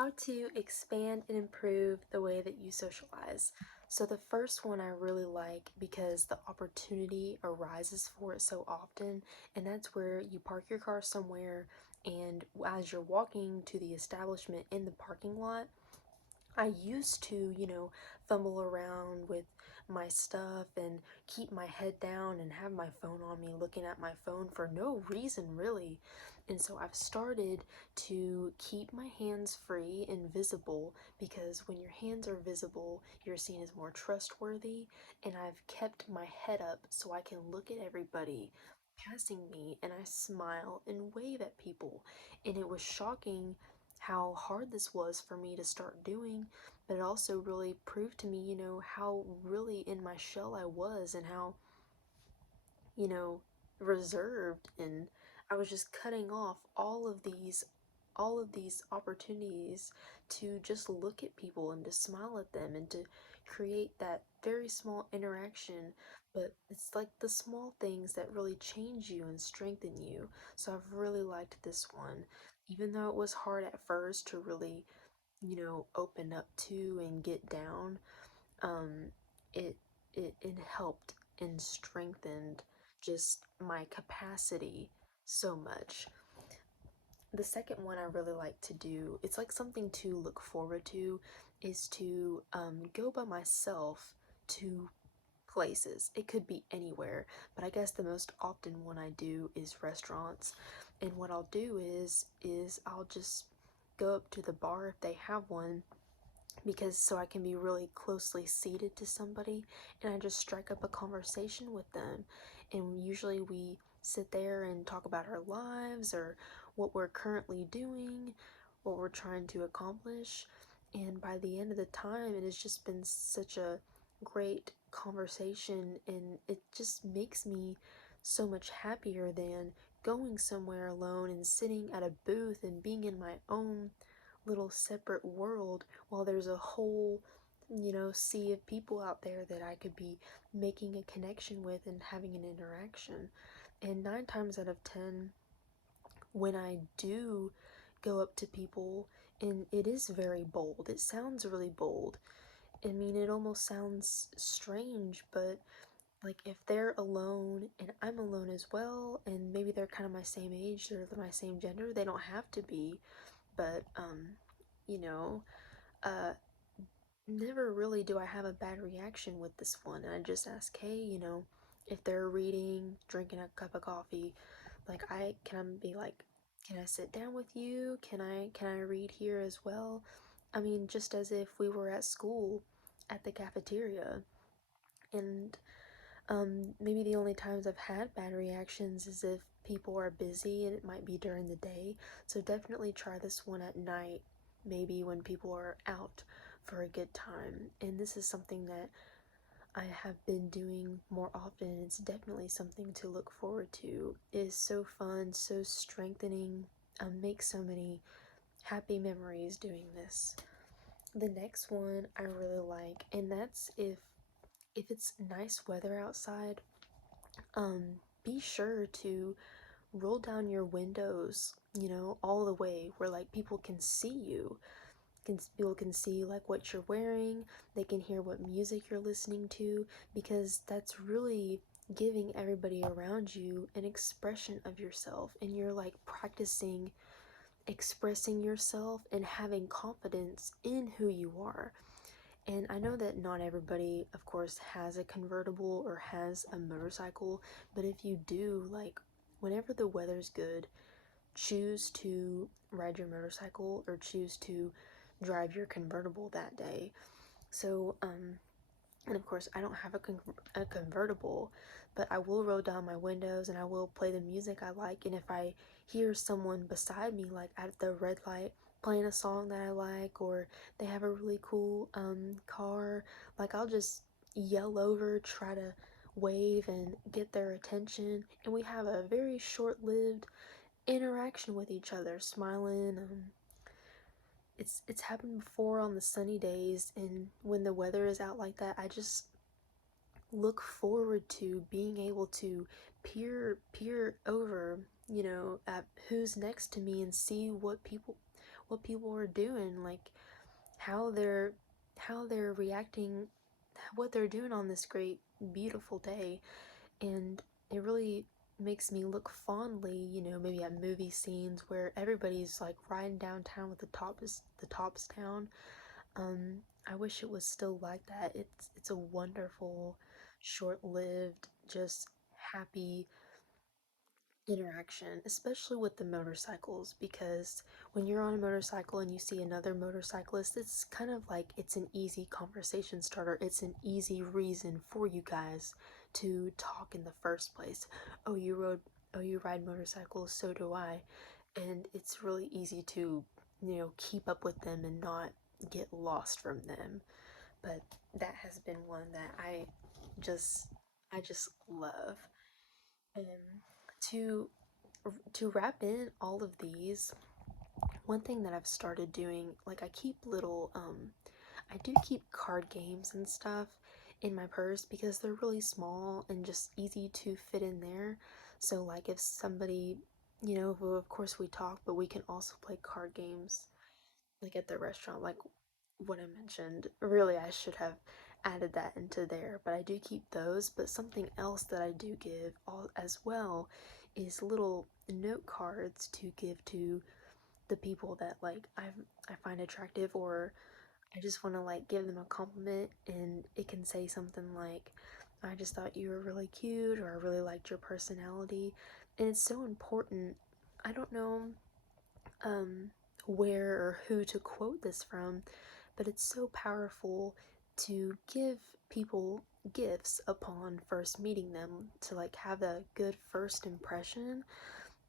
How to expand and improve the way that you socialize. So, the first one I really like because the opportunity arises for it so often, and that's where you park your car somewhere, and as you're walking to the establishment in the parking lot, I used to, fumble around with my stuff and keep my head down and have my phone on me looking at my phone for no reason really. And so I've started to keep my hands free and visible because when your hands are visible, you're seen as more trustworthy. And I've kept my head up so I can look at everybody passing me and I smile and wave at people. And it was shocking how hard this was for me to start doing, but it also really proved to me, how really in my shell I was and how, you know, reserved, and I was just cutting off all of these opportunities to just look at people and to smile at them and to create that very small interaction. But it's like the small things that really change you and strengthen you. So I've really liked this one, even though it was hard at first to really, open up to and get down. um, it it helped and strengthened just my capacity so much. The second one I really like to do, it's like something to look forward to, is to go by myself to places. It could be anywhere, but I guess the most often one I do is restaurants. And what I'll do is I'll just go up to the bar if they have one, because so I can be really closely seated to somebody and I just strike up a conversation with them. And usually we sit there and talk about our lives or what we're currently doing, what we're trying to accomplish. And by the end of the time, it has just been such a great conversation, and it just makes me so much happier than going somewhere alone and sitting at a booth and being in my own little separate world while there's a whole, sea of people out there that I could be making a connection with and having an interaction. And 9 times out of 10, when I do go up to people, and it is very bold, it sounds really bold. I mean, it almost sounds strange, but like if they're alone and I'm alone as well, and maybe they're kind of my same age, they're my same gender, they don't have to be, but you know, uh, never really do I have a bad reaction with this one. And I just ask, hey, if they're reading, drinking a cup of coffee, like I can be like, can I sit down with you? Can I read here as well? I mean, just as if we were at school at the cafeteria. And maybe the only times I've had bad reactions is if people are busy and it might be during the day. So definitely try this one at night, maybe when people are out for a good time. And this is something that I have been doing more often. It's definitely something to look forward to. It is so fun, so strengthening. Make so many happy memories doing this. The next one I really like, and that's if it's nice weather outside, um, be sure to roll down your windows, all the way where like people can see you. People can see like what you're wearing, they can hear what music you're listening to, because that's really giving everybody around you an expression of yourself, and you're like practicing expressing yourself and having confidence in who you are. And I know that not everybody, of course, has a convertible or has a motorcycle, but if you do, like, whenever the weather's good, choose to ride your motorcycle or choose to drive your convertible that day. So, and of course, I don't have a convertible, but I will roll down my windows and I will play the music I like. And if I hear someone beside me, like at the red light, playing a song that I like, or they have a really cool car, like I'll just yell over, try to wave and get their attention. And we have a very short lived interaction with each other, smiling. It's happened before on the sunny days, and when the weather is out like that, I just look forward to being able to peer over, at who's next to me and see what people are doing, like how they're how they're reacting, what they're doing on this great beautiful day. And it really makes me look fondly, maybe at movie scenes where everybody's like riding downtown with the tops down. I wish it was still like that. It's a wonderful, short-lived, just happy interaction, especially with the motorcycles, because when you're on a motorcycle and you see another motorcyclist, it's kind of like it's an easy conversation starter. It's an easy reason for you guys to talk in the first place. Oh, you ride motorcycles, so do I. And it's really easy to, keep up with them and not get lost from them. But that has been one that just I just love. Um, to wrap in all of these, one thing that I've started doing, like I do keep card games and stuff in my purse because they're really small and just easy to fit in there. So like if somebody, well, of course we talk, but we can also play card games like at the restaurant, like what I mentioned. Really, I should have added that into there, but I do keep those. But something else that I do give all as well is little note cards to give to the people that like I find attractive, or I just want to like give them a compliment, and it can say something like, I just thought you were really cute, or I really liked your personality. And it's so important. I don't know um, where or who to quote this from, but it's so powerful to give people gifts upon first meeting them, to like have a good first impression,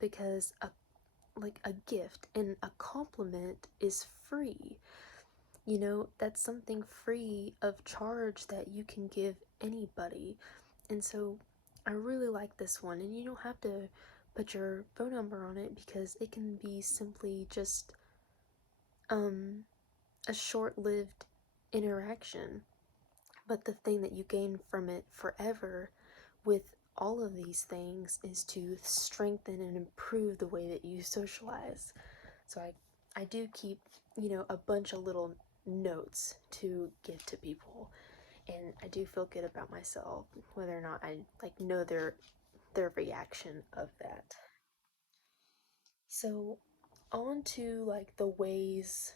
because a gift and a compliment is free. That's something free of charge that you can give anybody. And so I really like this one, and you don't have to put your phone number on it because it can be simply just um a short-lived interaction. But the thing that you gain from it forever with all of these things is to strengthen and improve the way that you socialize. So I do keep, a bunch of little notes to give to people, and I do feel good about myself whether or not I like know their reaction of that. So on to like the ways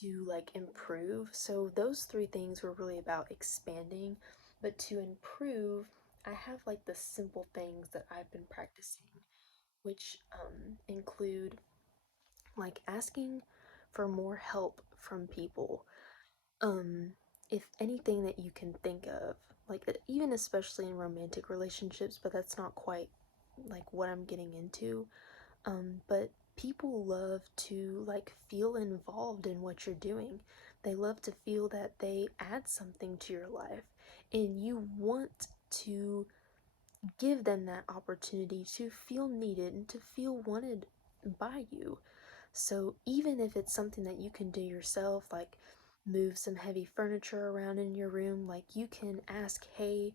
to like improve. So those three things were really about expanding, but to improve, I have like the simple things that I've been practicing, which include like asking for more help from people. Um, if anything that you can think of, like even especially in romantic relationships, but that's not quite like what I'm getting into. But people love to like feel involved in what you're doing. They love to feel that they add something to your life, and you want to give them that opportunity to feel needed and to feel wanted by you. So even if it's something that you can do yourself, like move some heavy furniture around in your room, like you can ask, hey,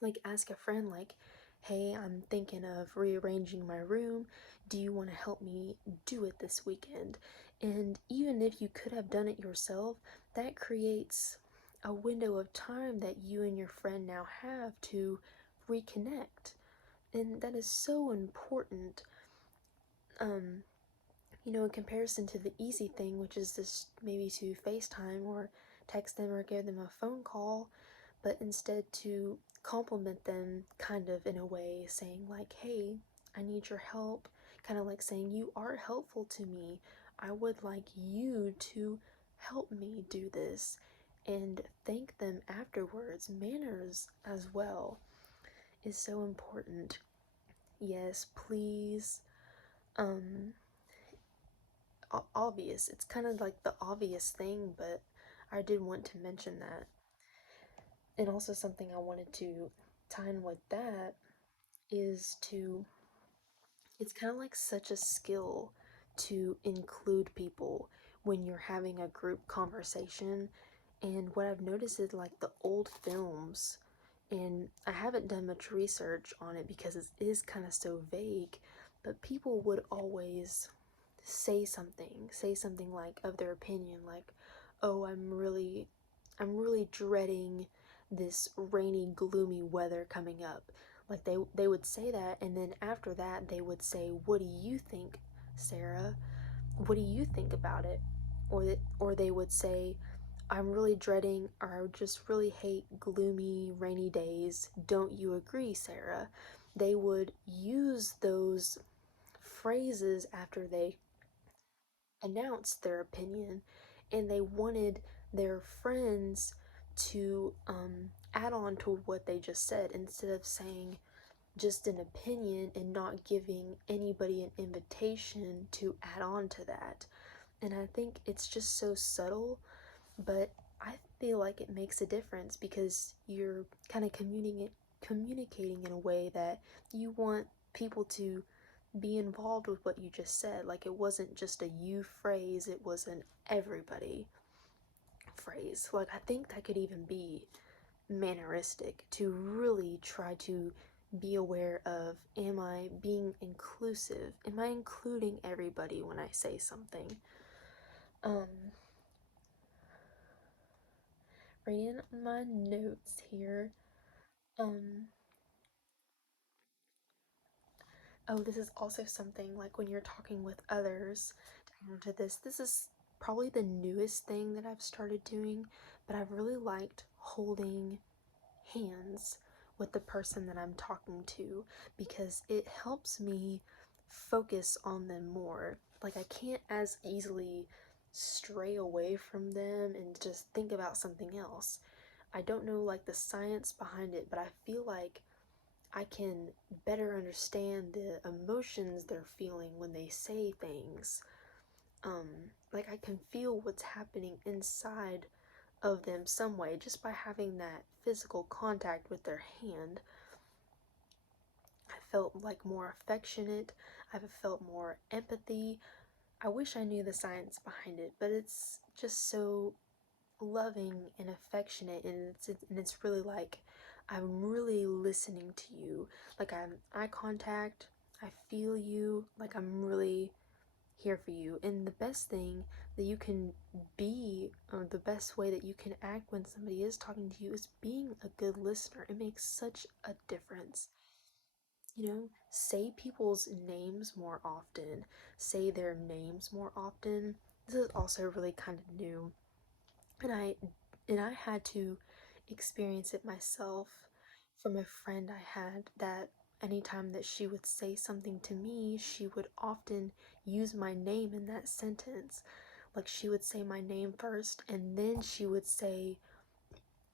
like ask a friend, like, hey, I'm thinking of rearranging my room. Do you want to help me do it this weekend? And even if you could have done it yourself, that creates a window of time that you and your friend now have to reconnect. And that is so important. Um, in comparison to the easy thing, which is just maybe to FaceTime or text them or give them a phone call, but instead to compliment them kind of in a way, saying, like, hey, I need your help, kind of like saying, you are helpful to me. I would like you to help me do this, and thank them afterwards. Manners as well is so important. Yes, please. Um, Obvious. It's kind of like the obvious thing, but I did want to mention that. And also, something I wanted to tie in with that is to, it's kind of like such a skill to include people when you're having a group conversation. And what I've noticed is like the old films, and I haven't done much research on it because it is kind of so vague, but people would always say something like of their opinion, like, oh, I'm really dreading this rainy, gloomy weather coming up. Like they would say that, and then after that they would say, what do you think, Sarah? What do you think about it? Or they would say, I'm really dreading, or I just really hate gloomy, rainy days. Don't you agree, Sarah? They would use those phrases after they announced their opinion, and they wanted their friends to add on to what they just said instead of saying just an opinion and not giving anybody an invitation to add on to that. And I think it's just so subtle, but I feel like it makes a difference because you're kind of communicating in a way that you want people to be involved with what you just said. Like it wasn't just a you phrase, it was an everybody phrase. Like I think that could even be manneristic to really try to be aware of, am I being inclusive? Am I including everybody when I say something? Um Reading my notes here. Um oh, this is also something like when you're talking with others, to this. This is probably the newest thing that I've started doing, but I've really liked holding hands with the person that I'm talking to because it helps me focus on them more. Like, I can't as easily stray away from them and just think about something else. I don't know like the science behind it, but I feel like I can better understand the emotions they're feeling when they say things. Like I can feel what's happening inside of them some way just by having that physical contact with their hand. I felt like more affectionate. I've felt more empathy. I wish I knew the science behind it, but it's just so loving and affectionate, and it's really like I'm really listening to you. Like I'm eye contact. I feel you. Like I'm really here for you. And the best thing that you can be, or the best way that you can act when somebody is talking to you, is being a good listener. It makes such a difference. Say people's names more often, say their names more often. This is also really kind of new, and I had to experience it myself from a friend I had, that anytime that she would say something to me, she would often use my name in that sentence. Like she would say my name first and then she would say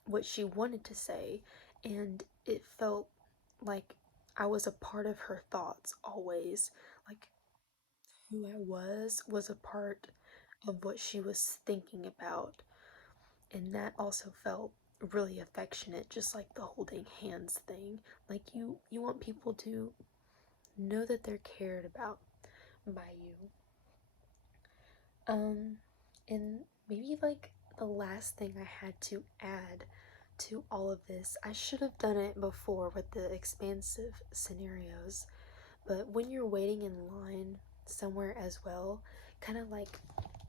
what she wanted to say, and it felt like I was a part of her thoughts always. Like who I was a part of what she was thinking about, and that also felt really affectionate, just like the holding hands thing. Like you want people to know that they're cared about by you. um and maybe like the last thing I had to add to all of this, I should have done it before with the expansive scenarios, but when you're waiting in line somewhere as well, kind of like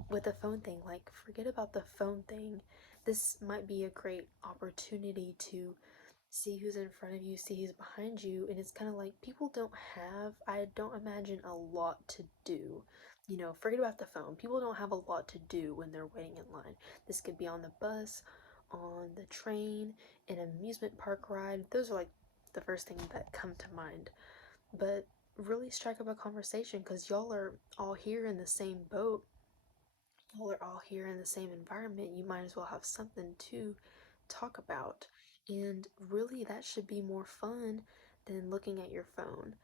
with the phone thing, like forget about the phone thing. This might be a great opportunity to see who's in front of you, see who's behind you, and it's kind of like people don't have, I don't imagine, a lot to do. Forget about the phone. People don't have a lot to do when they're waiting in line. This could be on the bus, on the train, an amusement park ride. Those are like the first things that come to mind. But really strike up a conversation because y'all are all here in the same boat. Y'all are all here in the same environment. You might as well have something to talk about. And really, that should be more fun than looking at your phone.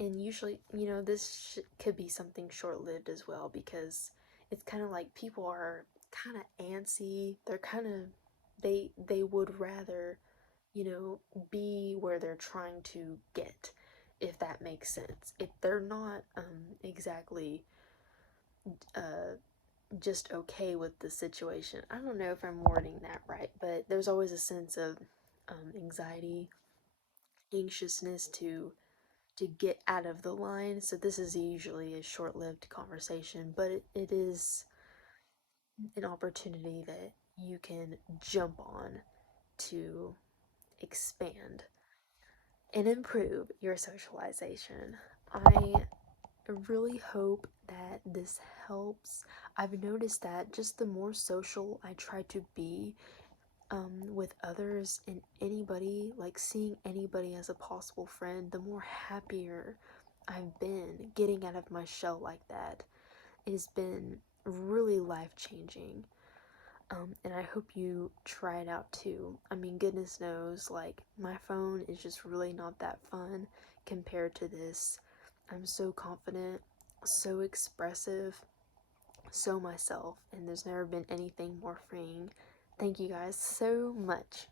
And usually, this could be something short lived as well because it's kind of like people are kind of antsy. They're kind of, they would rather, be where they're trying to get, if that makes sense. If they're not exactly uh, just okay with the situation. I don't know if I'm wording that right, but there's always a sense of anxiety, anxiousness to get out of the line. So this is usually a short-lived conversation, but it is an opportunity that you can jump on to expand and improve your socialization. I really hope that this helps. I've noticed that just the more social I try to be with others and anybody, like seeing anybody as a possible friend, the more happier I've been getting out of my shell like that. It has been really life changing. And I hope you try it out too. I mean, goodness knows, like, my phone is just really not that fun compared to this. I'm so confident, so expressive, so myself, and there's never been anything more freeing. Thank you guys so much.